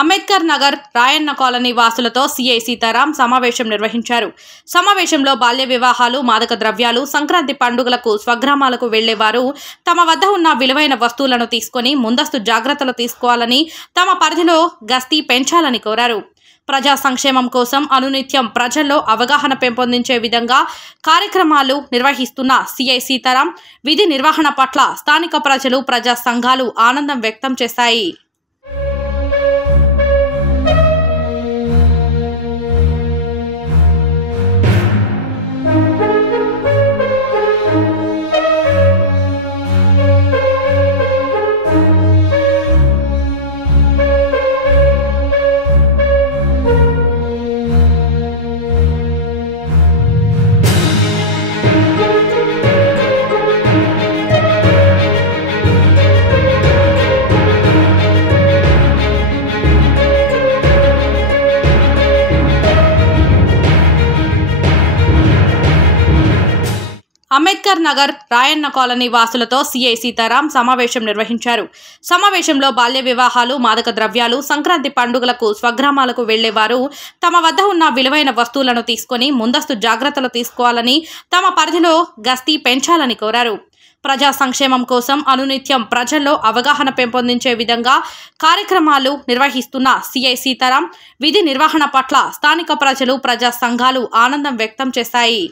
Ambedkar Nagar Rayanna colony వాసులతో CI Sitaram సమావేశం నిర్వహించారు. సమావేశంలో బాల్య వివాహాలు, మాదక ద్రవ్యాలు, సంక్రాంతి పండుగలకు స్వగ్రామాలకు వెళ్లేవారు తమ వద్ద ఉన్న విలువైన వస్తువులను తీసుకొని ముందస్తు జాగ్రత్తలు తీసుకోవాలని, తమ పరిధిలో గస్తీ పెంచాలని కోరారు. ప్రజా సంక్షేమం కోసం అనునిత్యం ప్రజల్లో అవగాహన పెంపొందించే విధంగా కార్యక్రమాలు నిర్వహిస్తున్న సీఐ సీతారాం విధి నిర్వహణ పట్ల స్థానిక ప్రజలు, ప్రజా సంఘాలు ఆనందం వ్యక్తం చేశాయి. అంబేద్కర్ నగర్ రాయన్న కాలనీ వాసులతో సీఐ సీతారాం సమావేశం నిర్వహించారు. సమావేశంలో బాల్య వివాహాలు, మాదక ద్రవ్యాలు, సంక్రాంతి పండుగలకు స్వగ్రామాలకు వెళ్లేవారు తమ వద్ద ఉన్న విలువైన వస్తువులను తీసుకొని ముందస్తు జాగ్రత్తలు తీసుకోవాలని, తమ పరిధిలో గస్తీ పెంచాలని కోరారు. ప్రజా సంక్షేమం కోసం అనునిత్యం ప్రజల్లో అవగాహన పెంపొందించే విధంగా కార్యక్రమాలు నిర్వహిస్తున్న సీఐ సీతారాం విధి నిర్వహణ పట్ల స్థానిక ప్రజలు, ప్రజా సంఘాలు ఆనందం వ్యక్తం చేశాయి.